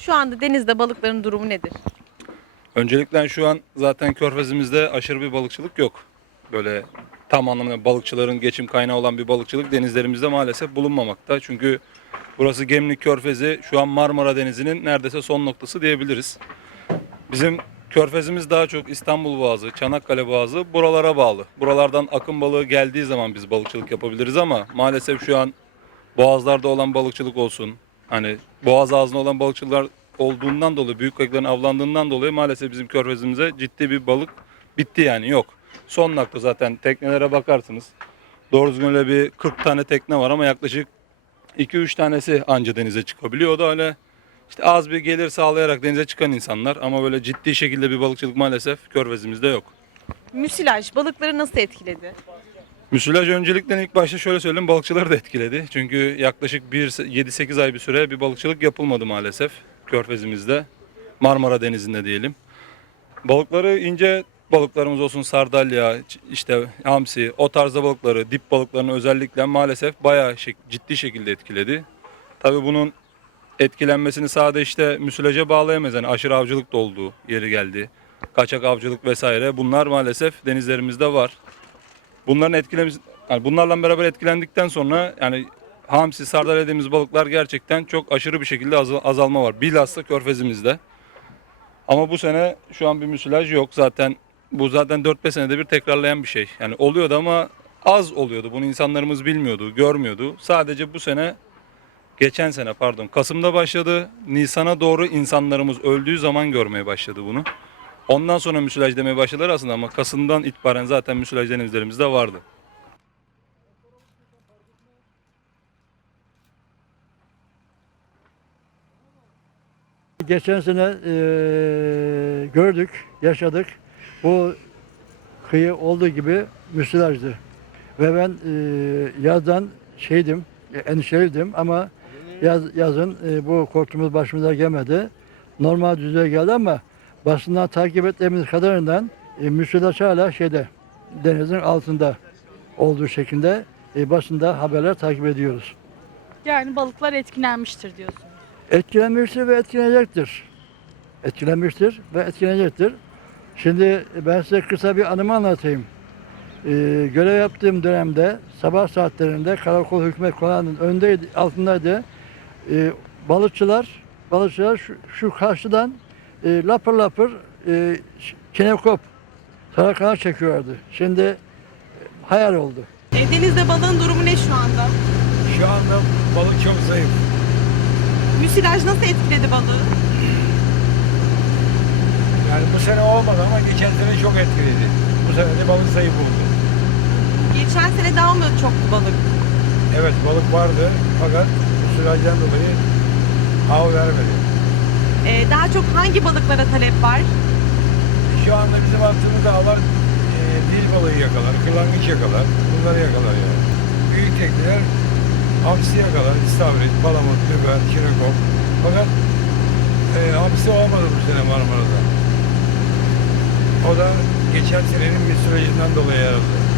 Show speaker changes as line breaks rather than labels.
Şu anda denizde balıkların durumu nedir?
Öncelikle şu an zaten körfezimizde aşırı bir balıkçılık yok. Böyle tam anlamda balıkçıların geçim kaynağı olan bir balıkçılık denizlerimizde maalesef bulunmamakta. Çünkü burası Gemlik Körfezi şu an Marmara Denizi'nin neredeyse son noktası diyebiliriz. Bizim körfezimiz daha çok İstanbul Boğazı, Çanakkale Boğazı buralara bağlı. Buralardan akın balığı geldiği zaman biz balıkçılık yapabiliriz ama maalesef şu an boğazlarda olan balıkçılık olsun, hani boğaz ağzında olan balıkçılar olduğundan dolayı, büyük balıkların avlandığından dolayı maalesef bizim körfezimize ciddi bir balık bitti yani yok. Son nokta zaten teknelere bakarsınız. Doğru düzgün öyle bir 40 tane tekne var ama yaklaşık 2-3 tanesi anca denize çıkabiliyor. O da öyle işte az bir gelir sağlayarak denize çıkan insanlar ama böyle ciddi şekilde bir balıkçılık maalesef körfezimizde yok.
Müsilaj balıkları nasıl etkiledi?
Müsilaj öncelikle ilk başta şöyle söyleyeyim balıkçıları da etkiledi. Çünkü yaklaşık bir 7-8 ay bir süre bir balıkçılık yapılmadı maalesef Körfezimizde. Marmara Denizi'nde diyelim. Balıkları ince balıklarımız olsun sardalya, işte hamsi, o tarzda balıkları, dip balıklarını özellikle maalesef bayağı ciddi şekilde etkiledi. Tabii bunun etkilenmesini sadece işte müsilaja bağlayamayız. Yani aşırı avcılık da olduğu yeri geldi. Kaçak avcılık vesaire bunlar maalesef denizlerimizde var. Bunların etkilemiş, yani bunlarla beraber etkilendikten sonra yani hamsi, sardalya dediğimiz balıklar gerçekten çok aşırı bir şekilde azal- azalma var. Bilhassa körfezimizde. Ama bu sene şu an bir müsilaj yok. Zaten bu zaten 4-5 senede bir tekrarlayan bir şey. Yani oluyordu ama az oluyordu. Bunu insanlarımız bilmiyordu, görmüyordu. Sadece bu sene geçen sene pardon Kasım'da başladı. Nisan'a doğru insanlarımız öldüğü zaman görmeye başladı bunu. Ondan sonra müsilaj demeye başladılar aslında ama Kasım'dan itibaren zaten müsilaj denizlerimizde vardı.
Geçen sene eee, gördük, yaşadık. Bu kıyı olduğu gibi müsilajdı. Ve ben eee, yazdan şeydim, endişeliydim ama yaz, yazın eee, bu korkumuz başımıza gelmedi. Normal düzeye geldi ama basından takip ettiğimiz kadarıyla e, müsilaj hala şeyde, denizin altında olduğu şekilde e, basında haberler takip ediyoruz.
Yani balıklar etkilenmiştir diyorsunuz.
Etkilenmiştir ve etkilenecektir. Etkilenmiştir ve etkilenecektir. Şimdi ben size kısa bir anımı anlatayım. Ee, görev yaptığım dönemde sabah saatlerinde Karakol Hükümet Konağı'nın öndeydi, altındaydı. Ee, balıkçılar, balıkçılar şu, şu karşıdan e, lapır lapır e, kinekop, tarakana çekiyorlardı. Şimdi e, hayal oldu.
E, denizde balığın durumu ne şu anda?
Şu anda balık çok zayıf.
Müsilaj nasıl etkiledi balığı?
Yani bu sene olmadı ama geçen sene çok etkiledi. Bu sene de balık zayıf oldu.
Geçen sene daha mı çoktu balık?
Evet balık vardı fakat sürecden dolayı av vermedi.
Çok hangi balıklara talep var?
Şu anda bizim attığımız avlar e, dil balığı yakalar, kırlangıç yakalar. Bunları yakalar yani. Büyük tekneler hamsi yakalar, istavrit, palamut, lüfer, çinekop. Fakat e, hamsi olmadı bu sene Marmara'da. O da geçen senenin bir sürecinden dolayı herhalde.